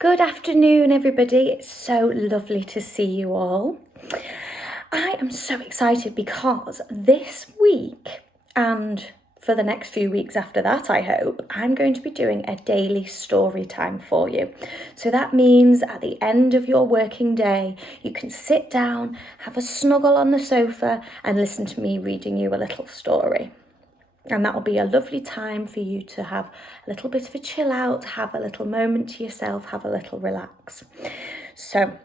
Good afternoon, everybody. It's so lovely to see you all. I am so excited because this week and for the next few weeks after that, I hope, I'm going to be doing a daily story time for you. So that means at the end of your working day, you can sit down, have a snuggle on the sofa and listen to me reading you a little story. And that will be a lovely time for you to have a little bit of a chill out, have a little moment to yourself, have a little relax. So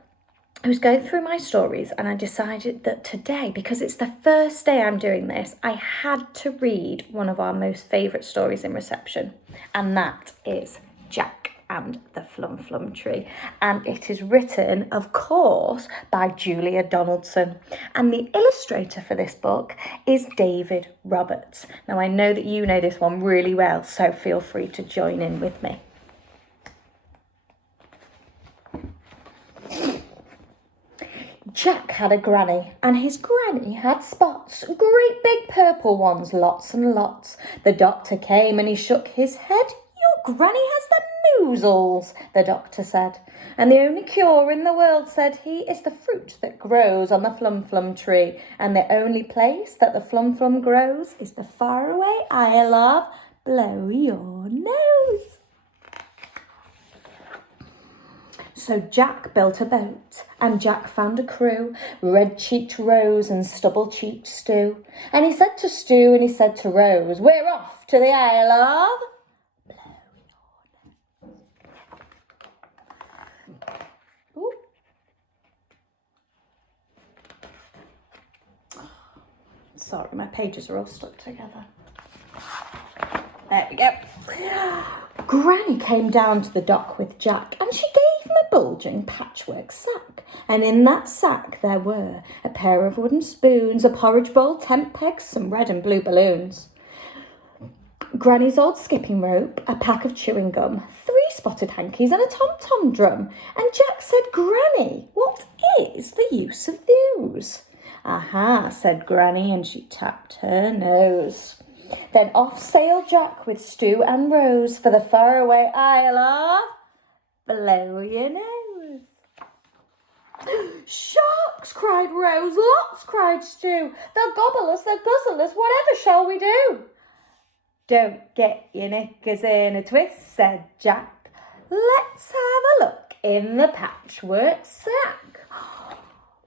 I was going through my stories and I decided that today, because it's the first day I'm doing this, I had to read one of our most favourite stories in reception. And that is Jack and the Flum Tree. And it is written, of course, by Julia Donaldson. And the illustrator for this book is David Roberts. Now, I know that you know this one really well, so feel free to join in with me. Jack had a granny, and his granny had spots, great big purple ones, lots and lots. The doctor came and he shook his head. Your granny has the measles, the doctor said. And the only cure in the world, said he, is the fruit that grows on the Flum tree. And the only place that the Flum grows is the faraway isle of Blow Your Nose. So Jack built a boat, and Jack found a crew, red-cheeked Rose and stubble-cheeked Stu. And he said to Stu and he said to Rose, we're off to the isle of Blow Your Nose. Ooh. Sorry, my pages are all stuck together. There we go. Granny came down to the dock with Jack and she gave him a bulging patchwork sack. And in that sack there were a pair of wooden spoons, a porridge bowl, tent pegs, some red and blue balloons, Granny's old skipping rope, a pack of chewing gum, 3 spotted hankies and a tom-tom drum. And Jack said, Granny, what is the use of those? Aha, said Granny, and she tapped her nose. Then off sailed Jack with Stu and Rose for the faraway isle of Blow Your Nose. Sharks, cried Rose. Lots, cried Stu. They'll gobble us, they'll guzzle us, whatever shall we do? Don't get your knickers in a twist, said Jack. Let's have a look in the patchwork sack.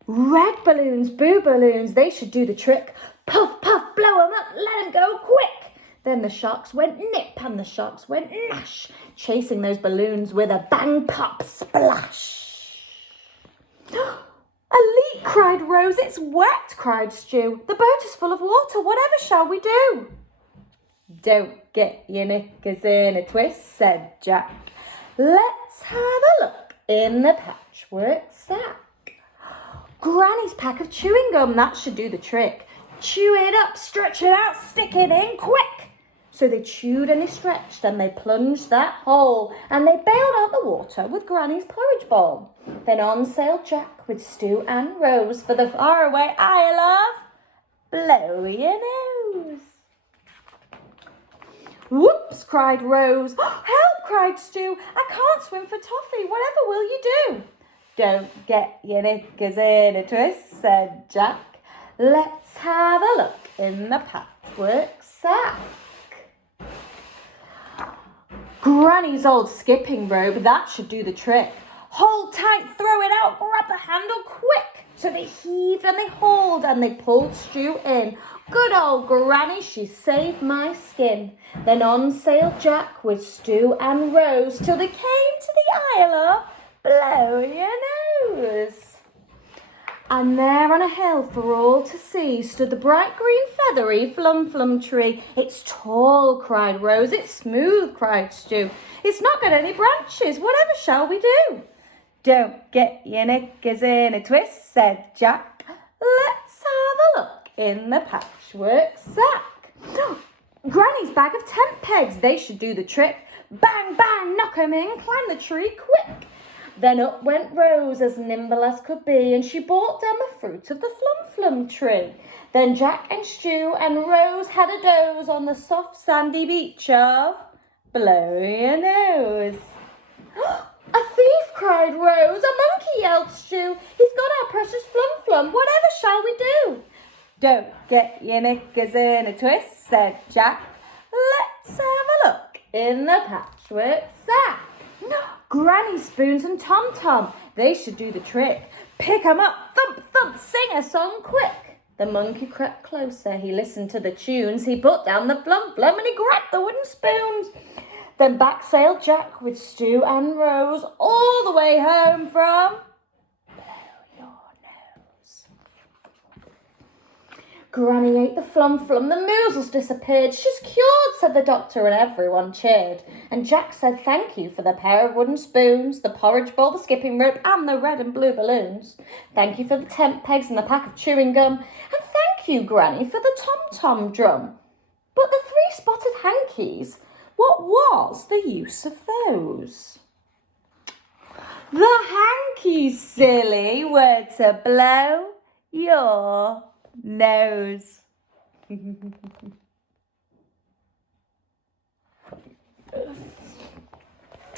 Red balloons, boo balloons, they should do the trick. Puff, puff, blow 'em up, let 'em go quick. Then the sharks went nip and the sharks went nash, chasing those balloons with a bang, pop, splash. A leak, cried Rose. It's wet, cried Stu. The boat is full of water. Whatever shall we do? Don't get your knickers in a twist, said Jack. Let's have a look in the patchwork sack. Granny's pack of chewing gum, that should do the trick. Chew it up, stretch it out, stick it in quick. So they chewed and they stretched and they plunged that hole and they bailed out the water with Granny's porridge bowl. Then on sailed Jack with Stu and Rose for the faraway isle of Blow Your Nose. Whoops, cried Rose. Help, cried Stu. I can't swim for toffee. Whatever will you do? Don't get your knickers in a twist, said Jack. Let's have a look in the patchwork sack. Granny's old skipping rope, that should do the trick. Hold tight, throw it out, grab the handle quick. So they heaved and they hauled and they pulled Stu in. Good old Granny, she saved my skin. Then on sailed Jack with Stu and Rose till they came to the isle of Blow Your Nose. And there on a hill for all to see stood the bright green feathery Flum tree. It's tall, cried Rose. It's smooth, cried Stu. It's not got any branches. Whatever shall we do? Don't get your knickers in a twist, said Jack. Let's have a look in the patchwork sack. Granny's bag of tent pegs, they should do the trick. Bang, bang, knock 'em in, climb the tree quick. Then up went Rose as nimble as could be, and she brought down the fruit of the Flum tree. Then Jack and Stu and Rose had a doze on the soft sandy beach of Blow Your Nose. A thief, yelled Stu. He's got our precious Flum. Whatever shall we do? Don't get your knickers in a twist, said Jack. Let's have a look in the patchwork sack. Granny Spoons and Tom Tom, they should do the trick. Pick 'em up, thump, thump, sing a song quick. The monkey crept closer, he listened to the tunes, he put down the Flum and he grabbed the wooden spoons. Then back sailed Jack with Stu and Rose all the way home from Blow Your Nose. Granny ate the Flum, the measles disappeared. She's cured, said the doctor, and everyone cheered. And Jack said thank you for the pair of wooden spoons, the porridge bowl, the skipping rope, and the red and blue balloons. Thank you for the tent pegs and the pack of chewing gum. And thank you, Granny, for the tom-tom drum. But the 3-spotted hankies, what was the use of those? The hankies, silly, were to blow your nose.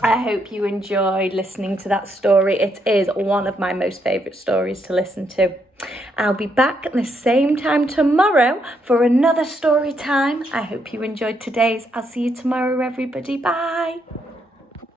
I hope you enjoyed listening to that story. It is one of my most favourite stories to listen to. I'll be back at the same time tomorrow for another story time. I hope you enjoyed today's. I'll see you tomorrow, everybody. Bye.